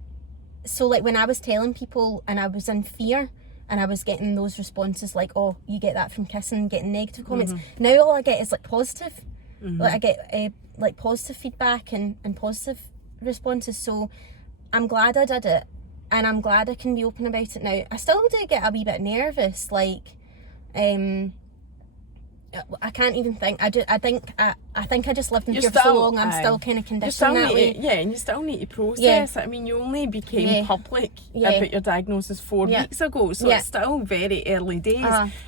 So like when I was telling people and I was in fear and I was getting those responses like, oh, you get that from kissing, getting negative comments. Now all I get is like positive. Like I get like positive feedback and positive responses. So I'm glad I did it, and I'm glad I can be open about it now. I still do get a wee bit nervous, like I can't even think. I think I just lived in fear for so long. I'm still kind of conditioned that way. And you still need to process it. I mean, you only became public about your diagnosis 4 weeks ago, so it's still very early days.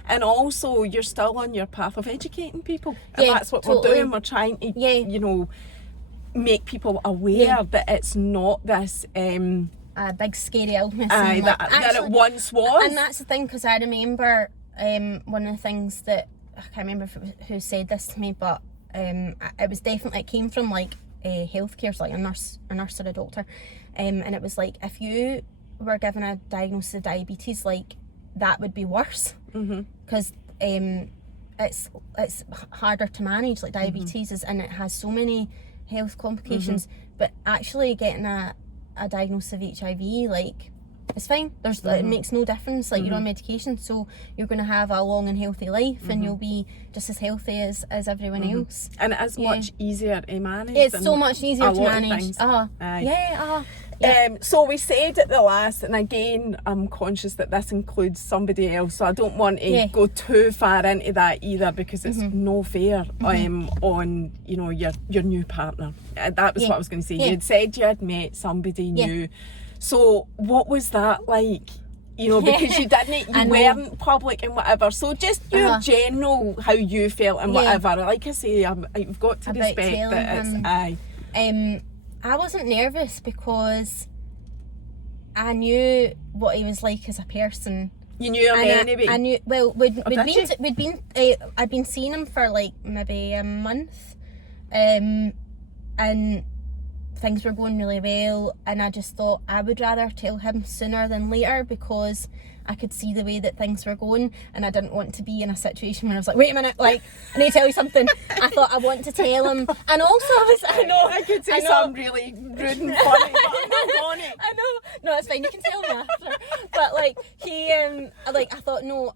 And also, you're still on your path of educating people, and that's what we're doing. We're trying to, you know, make people aware that it's not this a big scary illness. That it once was. And that's the thing, because I remember one of the things that, I can't remember who said this to me, but it was definitely, it came from like healthcare, so like a nurse or a doctor, and it was like, if you were given a diagnosis of diabetes, like that would be worse, because it's harder to manage, like diabetes is, and it has so many health complications. But actually getting a diagnosis of HIV, like, it's fine. It makes no difference. Like, you're on medication, so you're going to have a long and healthy life, and you'll be just as healthy as everyone else. And it is much easier to manage. It's so much easier to manage. So we said at the last, and again, I'm conscious that this includes somebody else, so I don't want to go too far into that either, because it's no fair on, you know, your new partner. That was what I was going to say. You'd said you had met somebody new. So what was that like? You know, because you weren't public and whatever. So just your general, how you felt and whatever. Like I say, I've got to respect that it's I wasn't nervous because I knew what he was like as a person. You knew him anyway. I knew. Well, I'd been seeing him for like maybe a month, and things were going really well, and I just thought I would rather tell him sooner than later, because I could see the way that things were going, and I didn't want to be in a situation where I was like, wait a minute, like, I need to tell you something. I thought I want to tell him, and also I could say something really rude and funny, but I'm not on it. I know, no, it's fine, you can tell me after. But like, he, I thought, no,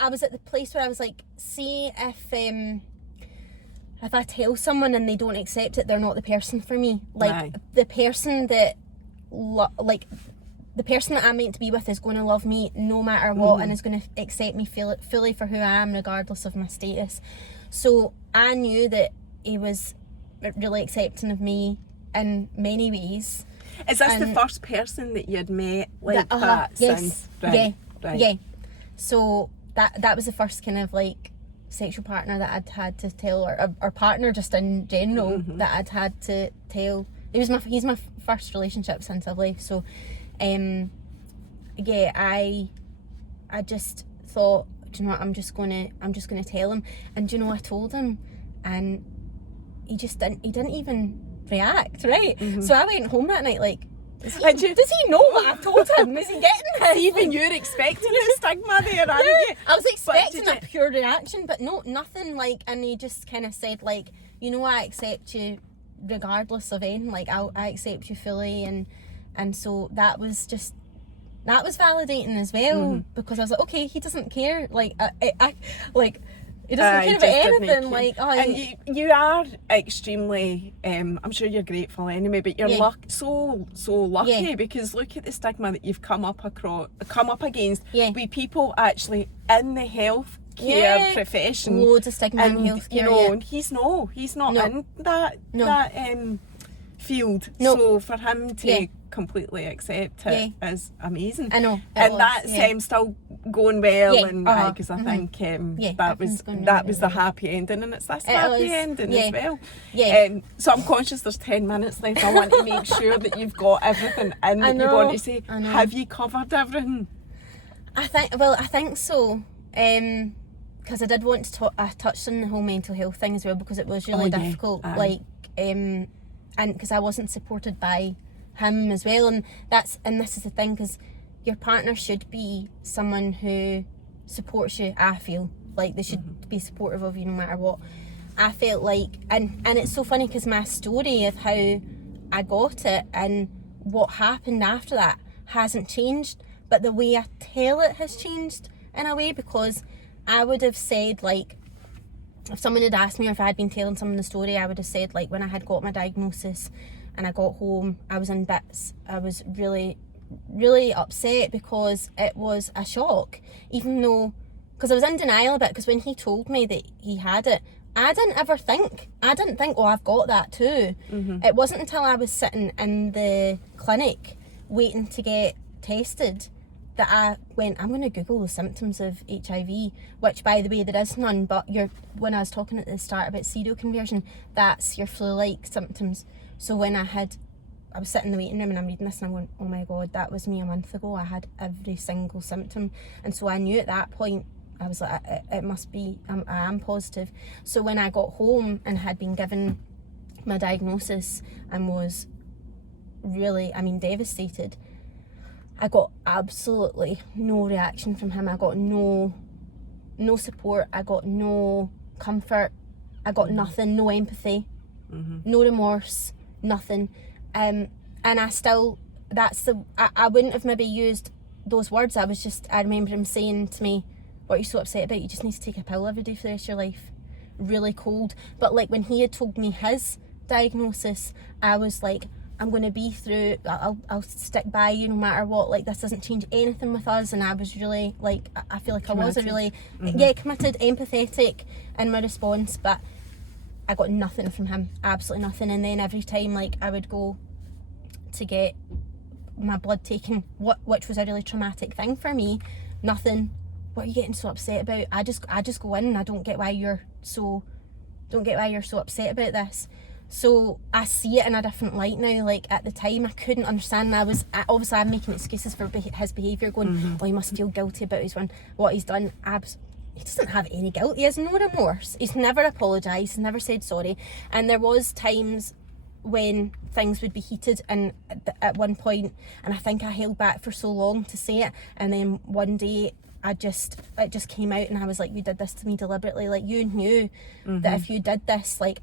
I was at the place where I was like, see if I tell someone and they don't accept it, they're not the person for me. Like, the person that the person that I'm meant to be with is going to love me no matter what, and is going to accept me fully for who I am, regardless of my status. So I knew that he was really accepting of me in many ways. Is this the first person that you had met like that yes. since? Yeah. So that was the first kind of like sexual partner that I'd had to tell, or partner just in general, that I'd had to tell. He's my first relationship since I've left. So I just thought, do you know what, I'm just gonna tell him. And do you know, I told him, and he didn't even react, right? So I went home that night like, does he know what I've told him? Is he getting this? Even you're expecting the stigma there, aren't you? I was expecting a pure reaction, but no, nothing. Like, and he just kind of said like, you know, I accept you regardless of anything. Like, I accept you fully, and so that was validating as well, because I was like, okay, he doesn't care. Like, he doesn't care about anything. Like, and you are extremely. I'm sure you're grateful anyway, but you're so lucky, because look at the stigma that you've come up against with people actually in the healthcare profession. Loads of stigma in healthcare. You know, and he's not in that field. No. So for him to completely accept it is amazing. I know. And that's still going well, and because I think that was the happy ending, and it's this happy ending as well. So I'm conscious there's 10 minutes left. I want to make sure that you've got everything in that you want to say. Have you covered everything? I think so. Because I did want to I touched on the whole mental health thing as well, because it was really difficult. Like, and because I wasn't supported by him as well, and this is the thing, because your partner should be someone who supports you. I feel like they should be supportive of you no matter what. I felt like, and it's so funny, because my story of how I got it, and what happened after that hasn't changed, but the way I tell it has changed in a way, because I would have said, like, if someone had asked me, or if I had been telling someone the story, I would have said, like, when I had got my diagnosis and I got home, I was in bits. I was really, really upset because it was a shock, even though, because I was in denial a bit, because when he told me that he had it, I didn't think, oh, I've got that too. It wasn't until I was sitting in the clinic waiting to get tested that I went, I'm going to Google the symptoms of HIV, which, by the way, there is none, but when I was talking at the start about seroconversion, that's your flu-like symptoms. So when I was sitting in the waiting room and I'm reading this and I'm going, oh my God, that was me a month ago. I had every single symptom. And so I knew at that point, I was like, it must be, I am positive. So when I got home and had been given my diagnosis and was really, devastated, I got absolutely no reaction from him. I got no support. I got no comfort. I got nothing, no empathy, no remorse, nothing. And I still, I wouldn't have maybe used those words. I remember him saying to me, what are you so upset about? You just need to take a pill every day for the rest of your life. Really cold. But like when he had told me his diagnosis, I was like, I'm going to be through, I'll stick by you no matter what. Like, this doesn't change anything with us. And I was really, like, I feel like committed. I was a really, committed, empathetic in my response. But I got nothing from him, absolutely nothing. And then every time, like, I would go to get my blood taken, which was a really traumatic thing for me, nothing. What are you getting so upset about? I just go in and I don't get why you're so upset about this. So I see it in a different light now. Like, at the time I couldn't understand. Obviously I'm making excuses for his behaviour, going, oh, he must feel guilty about what he's done. He doesn't have any guilt. He has no remorse. He's never apologised. He's never said sorry. And there was times when things would be heated, and at one point, and I think I held back for so long to say it, and then one day it just came out, and I was like, you did this to me deliberately. Like, you knew that if you did this, like,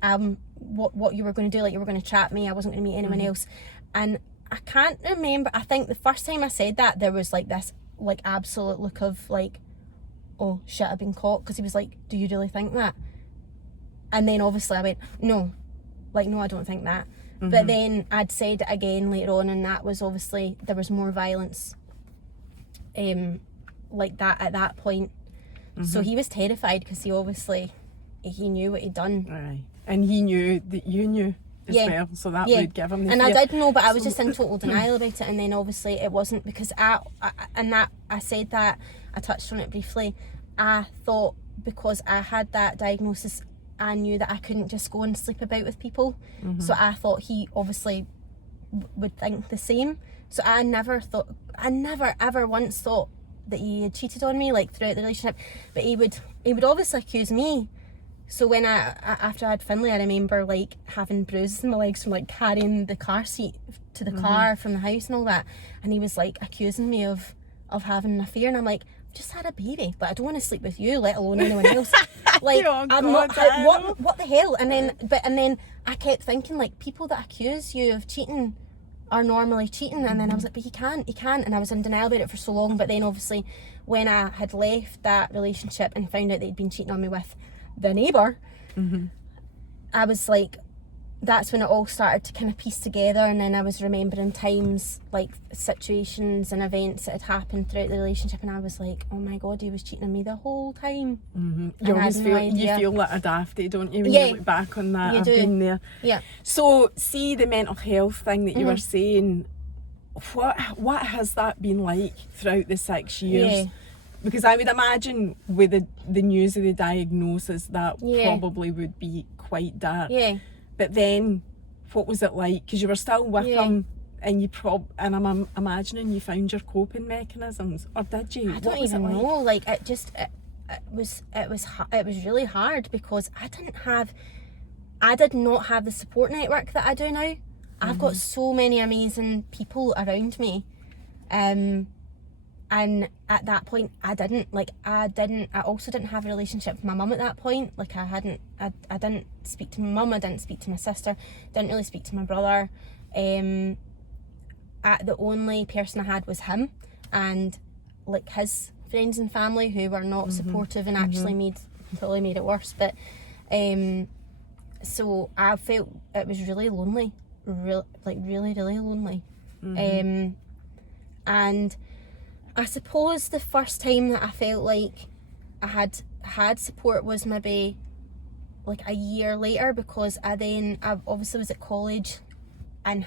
what you were going to do, like, you were going to trap me. I wasn't going to meet anyone else. And I can't remember, I think the first time I said that, there was like this, like, absolute look of like, oh shit, I've been caught, because he was like, do you really think that? And then obviously I went, no, I don't think that. But then I'd said it again later on, and that was obviously, there was more violence like that at that point. So he was terrified, because he knew what he'd done. Right. And he knew that you knew as well, so that would give him the and fear. I did know, but I was just in total denial about it. And then obviously it wasn't, because I said that, I touched on it briefly, I thought because I had that diagnosis, I knew that I couldn't just go and sleep about with people. So I thought he obviously would think the same. So I never ever once thought that he had cheated on me, like, throughout the relationship. But he would obviously accuse me. So when after I had Finlay, I remember, like, having bruises in my legs from, like, carrying the car seat to the car from the house and all that. And he was, like, accusing me of having an affair, and I'm like, I've just had a baby, but I don't want to sleep with you, let alone anyone else. Like, Oh, I'm God, not. What the hell? And then I kept thinking, like, people that accuse you of cheating are normally cheating. And then I was like, but he can't. And I was in denial about it for so long. But then obviously when I had left that relationship and found out that he'd been cheating on me with the neighbour, I was like, that's when it all started to kind of piece together. And then I was remembering times, like, situations and events that had happened throughout the relationship, and I was like, oh my God, he was cheating on me the whole time. You always feel like a dafty, don't you, when you look back on that? I've been there. Yeah. So, see the mental health thing that you were saying, what has that been like throughout the 6 years? Yeah. Because I would imagine with the news of the diagnosis, that probably would be quite dark. Yeah. But then, what was it like? Because you were still with him, and and I'm imagining you found your coping mechanisms, or did you? I don't even know. Like, it was really hard, because I did not have the support network that I do now. I've got so many amazing people around me, and at that point I also didn't have a relationship with my mum at that point. Like, I didn't speak to my mum, I didn't speak to my sister, didn't really speak to my brother. the only person I had was him, and like his friends and family who were not supportive and actually probably made it worse. But so I felt it was really lonely, really lonely. And I suppose the first time that I felt like I had support was maybe like a year later, because I obviously was at college, and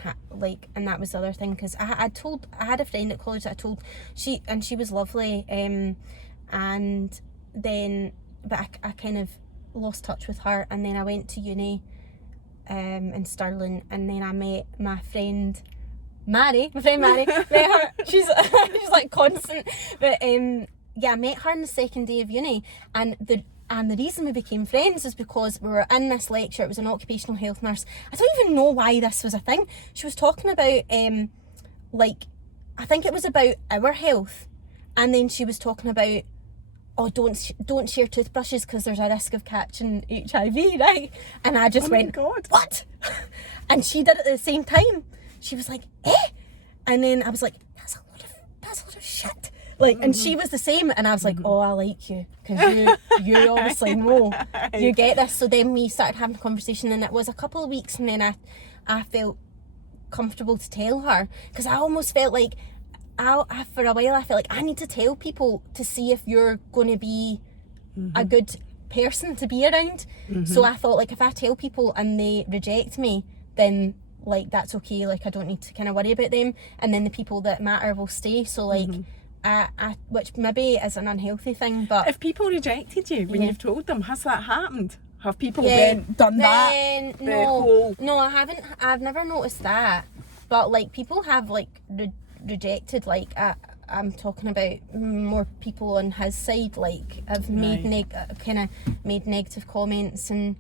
and that was the other thing, because I had a friend at college that I told, she was lovely, and then but I kind of lost touch with her, and then I went to uni in Stirling, and then I met my friend Mary, met her. She's like constant, but I met her on the second day of uni, and the reason we became friends is because we were in this lecture. It was an occupational health nurse. I don't even know why this was a thing. She was talking about I think it was about our health, and then she was talking about, oh, don't share toothbrushes because there's a risk of catching HIV, right? And I just went, God, what? And she did it at the same time. She was like, eh? And then I was like, that's a lot of shit. Like, and she was the same, and I was like, oh, I like you, because you obviously know, you get this. So then we started having a conversation, and it was a couple of weeks, and then I felt comfortable to tell her, because I almost felt like, for a while I felt like I need to tell people to see if you're going to be a good person to be around. So I thought, like, if I tell people and they reject me, then like that's okay, like I don't need to kind of worry about them, and then the people that matter will stay. So like which maybe is an unhealthy thing, but if people rejected you when you've told them, has that happened? Have people done that? No, I haven't. I've never noticed that, but like people have like rejected, like I'm talking about more people on his side, like have made negative comments, and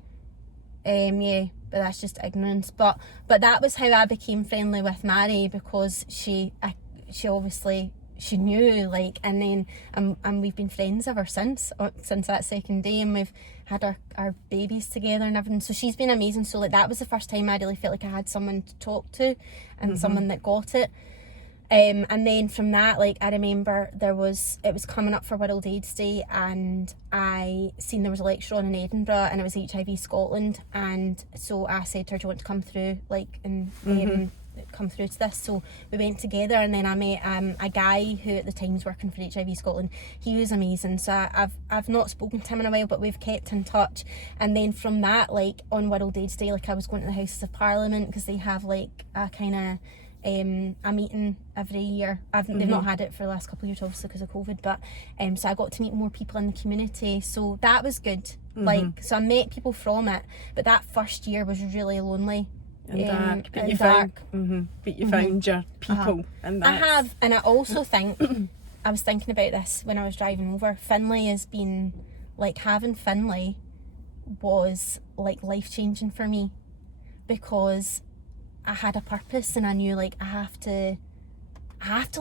but that's just ignorance. But that was how I became friendly with Mary, because she obviously she knew, like, and then and we've been friends ever since that second day, and we've had our babies together and everything. So she's been amazing. So like that was the first time I really felt like I had someone to talk to, and someone that got it. And then from that, like, I remember it was coming up for World AIDS Day, and I seen there was a lecture on in Edinburgh, and it was HIV Scotland, and so I said to her, do you want to come through, like, and come through to this? So we went together, and then I met a guy who at the time was working for HIV Scotland. He was amazing. So I've not spoken to him in a while, but we've kept in touch. And then from that, like, on World AIDS Day, like, I was going to the Houses of Parliament, because they have like a kind of a meeting every year. They've not had it for the last couple of years, obviously because of COVID, but so I got to meet more people in the community, so that was good. Like, so I met people from it, but that first year was really lonely and dark. But you found your people, and I have. And I also think I was thinking about this when I was driving over. Finlay has been like, having Finlay was like life-changing for me, because I had a purpose, and I knew, like, I have to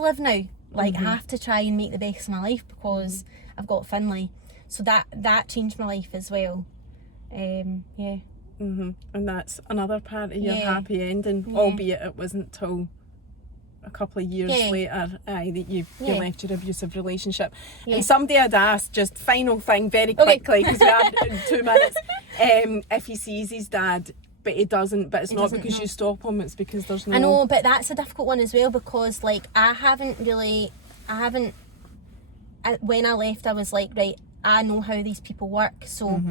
live now. Like, I have to try and make the best of my life, because I've got Finlay. So that changed my life as well. And that's another part of your happy ending, albeit it wasn't till a couple of years later that you left your abusive relationship. And somebody had asked, just final thing very quickly, because we have 2 minutes, if he sees his dad. But he doesn't, but it's not because you stop him, it's because there's no... I know, but that's a difficult one as well, because like when I left, I was like, right, I know how these people work, so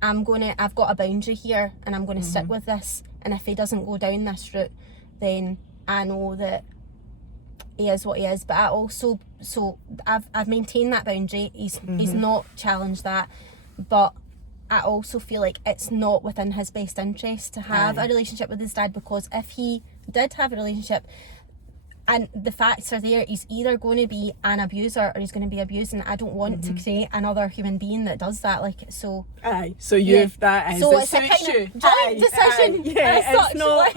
I've got a boundary here, and I'm going to stick with this, and if he doesn't go down this route, then I know that he is what he is. But I also, I've maintained that boundary. He's not challenged that, but I also feel like it's not within his best interest to have a relationship with his dad, because if he did have a relationship, and the facts are there, he's either going to be an abuser or he's going to be abusing. I don't want to create another human being that does that. Like, so. So you've that is. So it it's a suits kind you. of joint decision. It's not.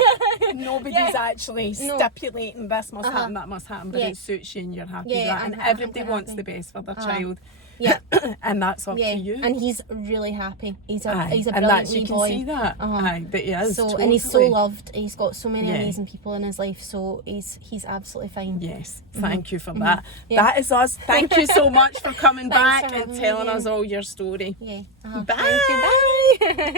Nobody's actually stipulating this must happen, that must happen, but it suits you, and you're happy with that. And everybody wants the best for their child. Yeah. And that's up Yeah, to you. and he's really happy. He's a Aye, he's a and brilliant that's, you wee can boy. see that. Aye, that he is. So and he's so totally. loved. He's got so many Yeah. amazing people in his life. So he's absolutely fine. Yes, thank you for that. Yeah. That is us. Thank you so much for coming Thanks back for and having me telling again. us all your story. Yeah. Bye. Thank you. Bye.